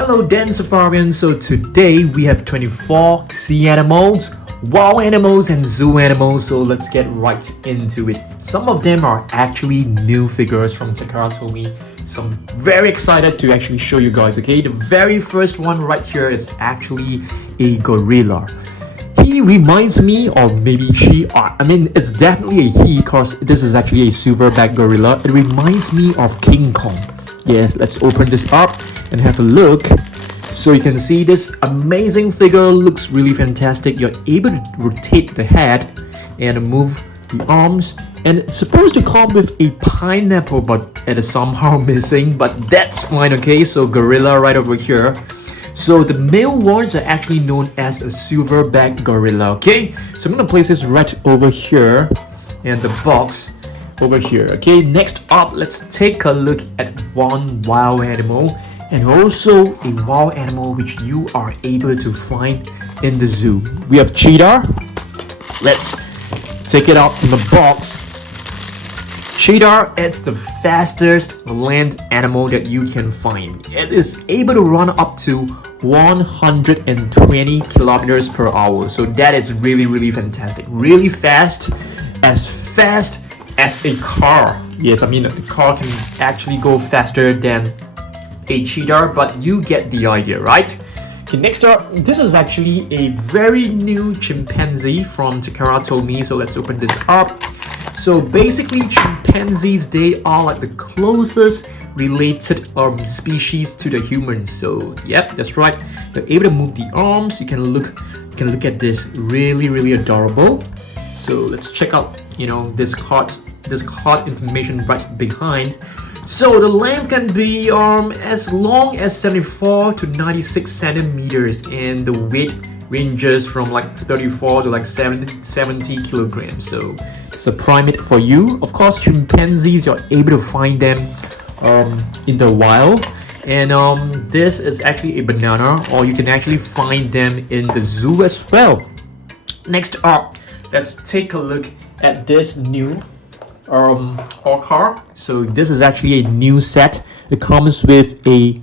Hello Dan Safarian. So today we have 24 sea animals, wild animals and zoo animals. So let's get right into it. Some of them are actually new figures from Takara Tomy. So I'm very excited to actually show you guys, okay? The very first one right here is actually a gorilla. He reminds me, or maybe she, it's definitely a he because this is actually a silverback gorilla. It reminds me of King Kong. Yes, let's open this up and have a look. So you can see this amazing figure looks really fantastic. You're able to rotate the head and move the arms, and it's supposed to come with a pineapple, but it is somehow missing, but that's fine, okay? So gorilla right over here. So the male ones are actually known as a silverback gorilla, okay? So I'm gonna place this right over here and the box over here, okay? Next up, let's take a look at one wild animal and also a wild animal which you are able to find in the zoo. We have cheetah. Let's take it out from the box. Cheetah is the fastest land animal that you can find. It is able to run up to 120 kilometers per hour. So that is really fantastic. Really fast as a car. Yes, I mean the car can actually go faster than a cheetah, but you get the idea, right? Okay, next up, this is actually a very new chimpanzee from Takara Tomy. So let's open this up. So basically, chimpanzees, they are like the closest related species to the humans. So yep, that's right. You're able to move the arms. You can look at this, really adorable. So let's check out, this card information right behind. So the length can be as long as 74 to 96 centimeters, and the weight ranges from like 34 to like 70 kilograms. So it's a primate for you. Of course, chimpanzees, you're able to find them in the wild, and this is actually a banana, or you can actually find them in the zoo as well. Next up, let's take a look at this new otter. So this is actually a new set. It comes with a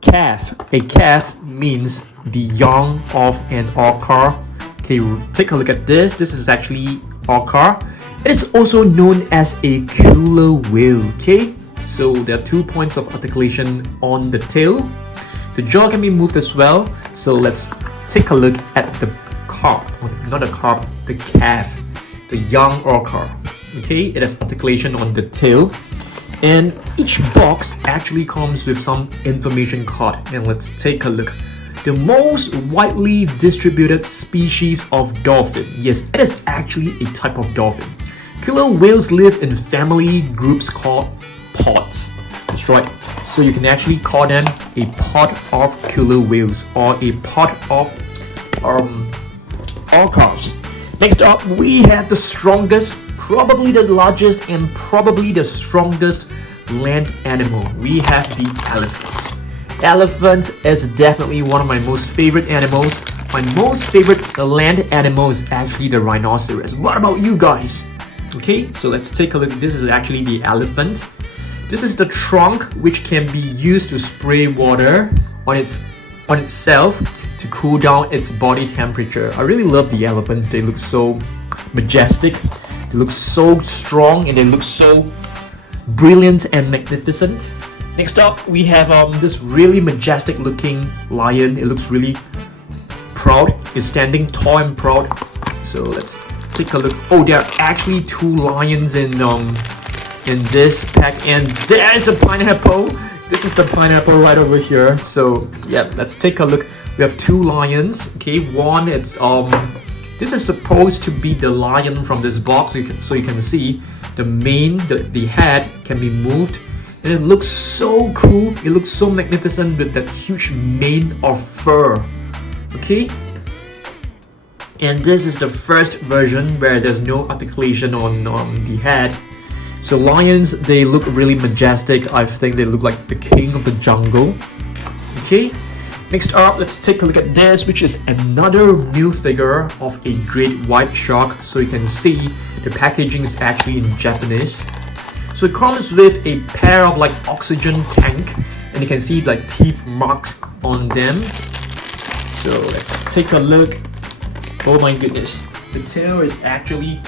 calf. A calf means the young of an otter. Okay, take a look at this. This is actually otter. It is also known as a killer whale. Okay, so there are 2 points of articulation on the tail. The jaw can be moved as well. So let's take a look at the the calf, the young otter. Okay, it has articulation on the tail, and each box actually comes with some information card. And let's take a look. The most widely distributed species of dolphin. Yes, it is actually a type of dolphin. Killer whales live in family groups called pods. That's right. So you can actually call them a pod of killer whales or a pod of orcas. Next up, we have the strongest, probably the largest, and probably the strongest land animal. We have the elephant. Elephant is definitely one of my most favorite animals. My most favorite land animal is actually the rhinoceros. What about you guys? Okay, so let's take a look. This is actually the elephant. This is the trunk, which can be used to spray water on itself to cool down its body temperature. I really love the elephants. They look so majestic. They look so strong, and they look so brilliant and magnificent. Next up, we have this really majestic looking lion. It looks really proud. It's standing tall and proud. So let's take a look. Oh, there are actually 2 lions in this pack, and there's the pineapple. This is the pineapple right over here. So yeah, let's take a look. We have 2 lions. Okay, one it's this is supposed to be the lion from this box. So you can see the head can be moved, and it looks so cool. It looks so magnificent with that huge mane of fur. Okay, and this is the first version where there's no articulation on the head. So lions, they look really majestic. I think they look like the king of the jungle. Okay, next up, let's take a look at this, which is another new figure of a great white shark. So you can see the packaging is actually in Japanese. So it comes with a pair of like oxygen tank and you can see like teeth marks on them. So let's take a look. Oh my goodness, the tail is actually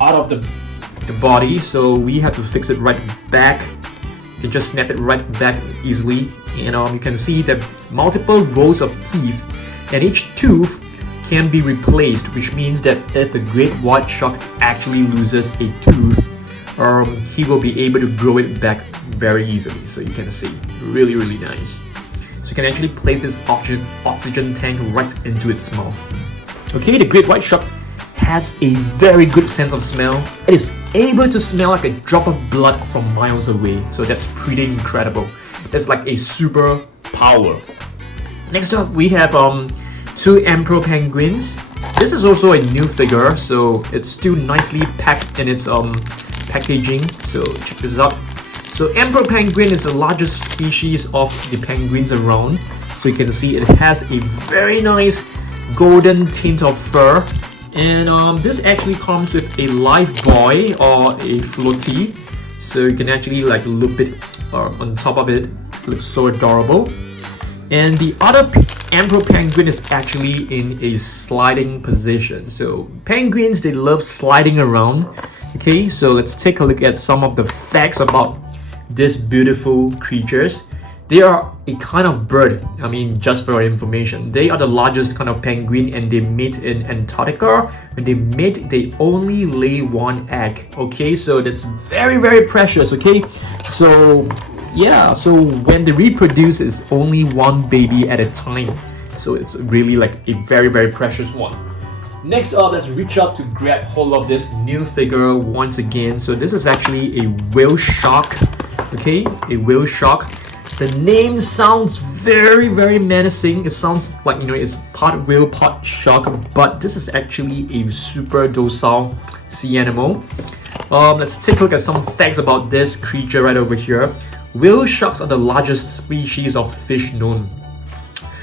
out of the body, so we have to fix it right back. You can just snap it right back easily, and you can see that multiple rows of teeth, and each tooth can be replaced, which means that if the great white shark actually loses a tooth, he will be able to grow it back very easily. So you can see, really nice. So you can actually place this oxygen tank right into its mouth. Okay, the great white shark has a very good sense of smell. It is able to smell like a drop of blood from miles away. So that's pretty incredible. That's like a super power. Next up, we have two emperor penguins. This is also a new figure, so it's still nicely packed in its packaging. So check this out. So emperor penguin is the largest species of the penguins around. So you can see it has a very nice golden tint of fur, and this actually comes with a life buoy or a floaty. So you can actually like loop it on top of it. It looks so adorable. And the other emperor penguin is actually in a sliding position. So penguins, they love sliding around. Okay, so let's take a look at some of the facts about these beautiful creatures. They are a kind of bird. I mean, just for your information, they are the largest kind of penguin, and they mate in Antarctica. When they mate, they only lay one egg. Okay, so that's very precious. Okay, so yeah, so when they reproduce, it's only one baby at a time. So it's really like a very precious one. Next up, let's reach out to grab hold of this new figure once again. So this is actually a whale shark. Okay, a whale shark. The name sounds very menacing. It sounds like, you know, it's part whale, part shark, but this is actually a super docile sea animal. Let's take a look at some facts about this creature right over here. Whale sharks are the largest species of fish known.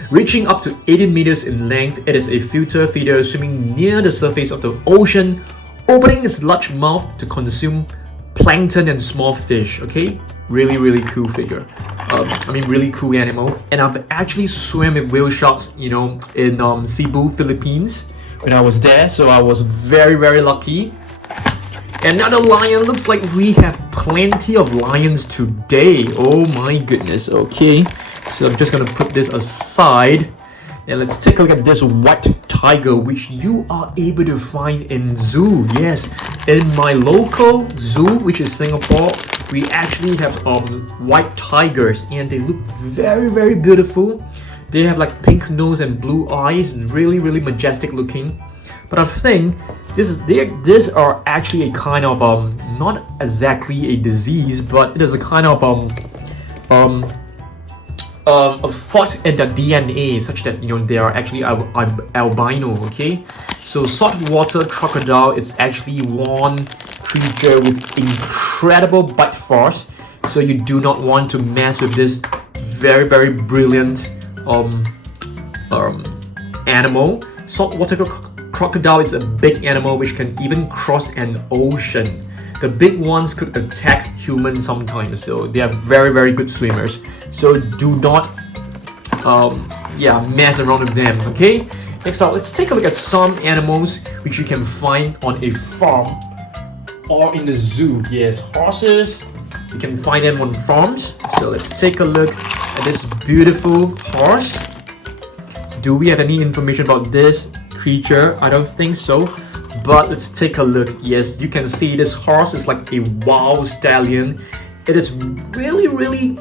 Reaching up to 80 meters in length, it is a filter feeder swimming near the surface of the ocean, opening its large mouth to consume plankton and small fish. Okay, really cool figure. Really cool animal. And I've actually swam with whale sharks, you know, in Cebu, Philippines when I was there. So I was very lucky. Another lion. Looks like we have plenty of lions today. Oh my goodness. Okay, so I'm just gonna put this aside, and let's take a look at this white tiger, which you are able to find in zoo. Yes, in my local zoo, which is Singapore, we actually have white tigers, and they look very beautiful. They have like pink nose and blue eyes, really majestic looking. But I think these are actually a kind of not exactly a disease, but it is a kind of a fault in the DNA, such that, you know, they are actually albino. Okay, so saltwater crocodile, it's actually one creature with incredible bite force. So you do not want to mess with this very brilliant animal. Saltwater crocodile is a big animal which can even cross an ocean. The big ones could attack humans sometimes, so they are very good swimmers. So do not mess around with them. Okay, next up, let's take a look at some animals which you can find on a farm or in the zoo. Yes, horses, you can find them on farms. So let's take a look at this beautiful horse. Do we have any information about this creature? I don't think so, but let's take a look. Yes, you can see this horse is like a wild stallion. It is really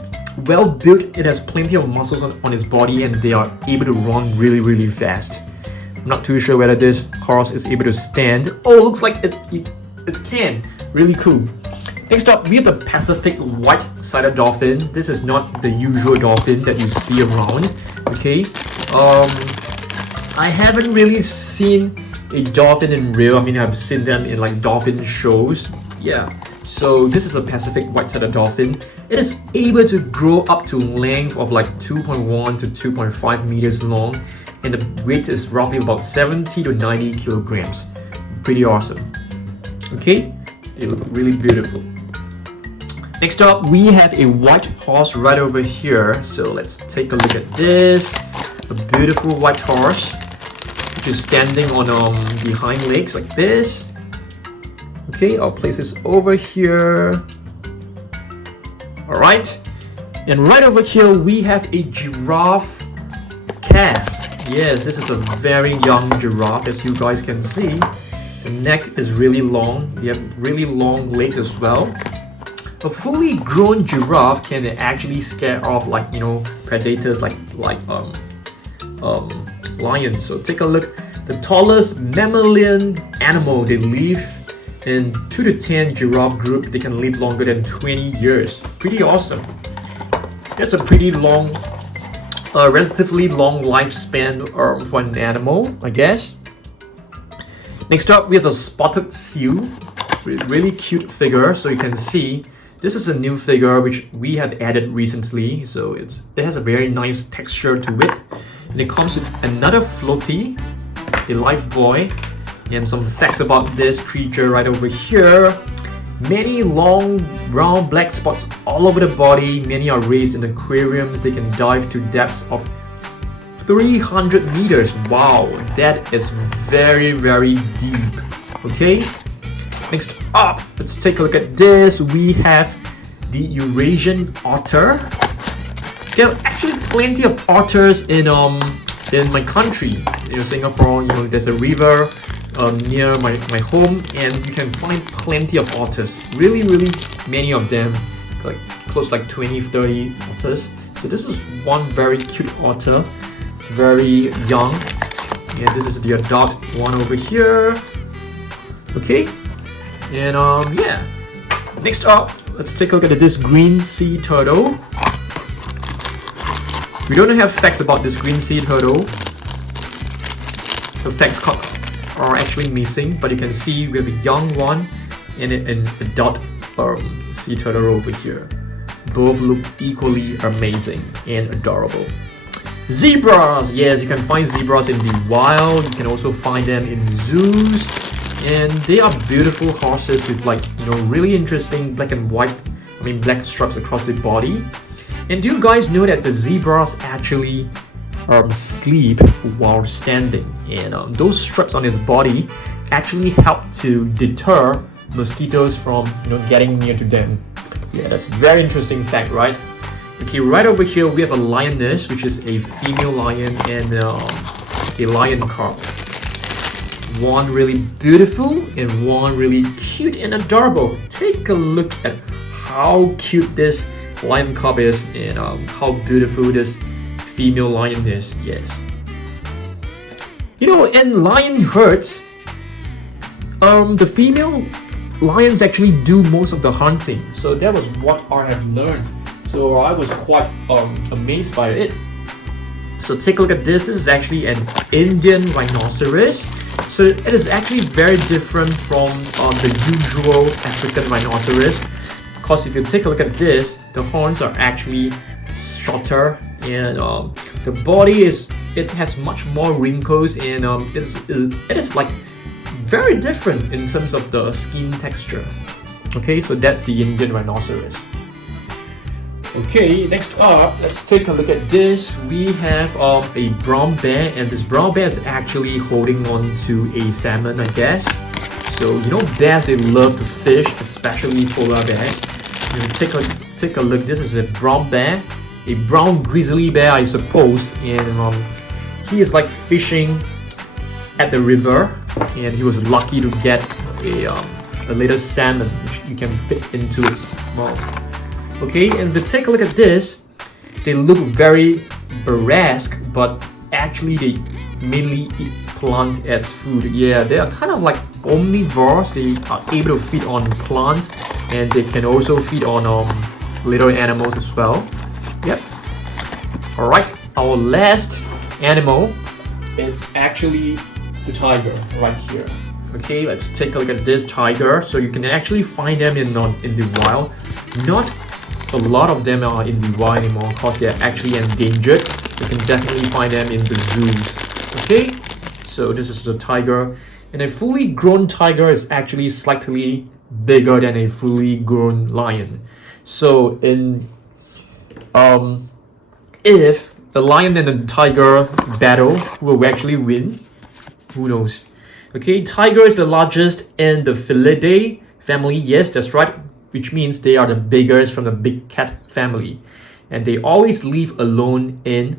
well built. It has plenty of muscles on its body, and they are able to run really fast. I'm not too sure whether this horse is able to stand. Oh, looks like it can. Really cool. Next up, we have the Pacific white-sided dolphin. This is not the usual dolphin that you see around. Okay, I haven't really seen a dolphin in real. I mean, I've seen them in like dolphin shows. Yeah, so this is a Pacific white-sided dolphin. It is able to grow up to length of like 2.1 to 2.5 meters long, and the weight is roughly about 70 to 90 kilograms. Pretty awesome. Okay, they look really beautiful. Next up, we have a white horse right over here. So let's take a look at this. A beautiful white horse, which is standing on the hind legs like this. Okay, I'll place this over here. All right, and right over here we have a giraffe calf. Yes, this is a very young giraffe, as you guys can see. The neck is really long. They have really long legs as well. A fully grown giraffe can actually scare off, like, predators like lions. So take a look. The tallest mammalian animal, they live in 2 to 10 giraffe group. They can live longer than 20 years. Pretty awesome. That's a pretty long, relatively long lifespan for an animal, I guess. Next up, we have a spotted seal. Really cute figure. So you can see this is a new figure which we have added recently. So it has a very nice texture to it. And it comes with another floaty, a life buoy, and some facts about this creature right over here. Many long brown black spots all over the body. Many are raised in aquariums. They can dive to depths of 300 meters. Wow, that is very, very deep. Okay, next up, let's take a look at this. We have the Eurasian otter. There are actually plenty of otters in my country. Singapore. There's a river near my home, and you can find plenty of otters. Really, really many of them, like close like 20-30 otters. So this is one very cute otter, very young, and this is the adult one over here. Okay, and yeah. Next up, let's take a look at this green sea turtle. We don't have facts about this green sea turtle. The facts are actually missing, but you can see we have a young one and an adult sea turtle over here. Both look equally amazing and adorable. Zebras! Yes, you can find zebras in the wild. You can also find them in zoos. And they are beautiful horses with really interesting black stripes across the body. And do you guys know that the zebras actually sleep while standing? And those stripes on his body actually help to deter mosquitoes from getting near to them. Yeah, that's a very interesting fact, right? Okay, right over here we have a lioness, which is a female lion, and a lion cub. One really beautiful and one really cute and adorable. Take a look at how cute this lion cub is and how beautiful this female lion is. Yes. In lion herds, the female lions actually do most of the hunting. So that was what I have learned. So I was quite amazed by it. So take a look at this. This is actually an Indian rhinoceros. So it is actually very different from the usual African rhinoceros. Because if you take a look at this, the horns are actually shorter, and the body has much more wrinkles, and it is like very different in terms of the skin texture. Okay, so that's the Indian rhinoceros. Okay, next up, let's take a look at this. We have a brown bear, and this brown bear is actually holding on to a salmon, I guess. So bears, they love to fish, especially polar bears. Take a look. This is a brown bear, a brown grizzly bear, I suppose, and he is like fishing at the river, and he was lucky to get a little salmon which you can fit into its mouth. Okay, and if you take a look at this, they look very burlesque, but actually they mainly eat plant as food. Yeah, they are kind of like omnivores. They are able to feed on plants, and they can also feed on little animals as well. Yep. Alright, our last animal is actually the tiger right here. Okay, let's take a look at this tiger. So you can actually find them in the wild. Not a lot of them are in the wild anymore because they are actually endangered. You can definitely find them in the zoos. Okay, so this is the tiger, and a fully grown tiger is actually slightly bigger than a fully grown lion. So if the lion and the tiger battle, who will actually win? Who knows? Okay, tiger is the largest in the Felidae family. Yes, that's right, which means they are the biggest from the big cat family, and they always live alone in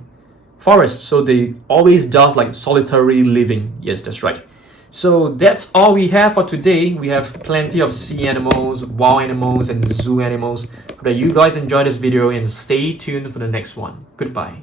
forest. So they always does like solitary living. Yes, that's right. So that's all we have for today. We have plenty of sea animals, wild animals, and zoo animals. Hope that you guys enjoyed this video and stay tuned for the next one. Goodbye.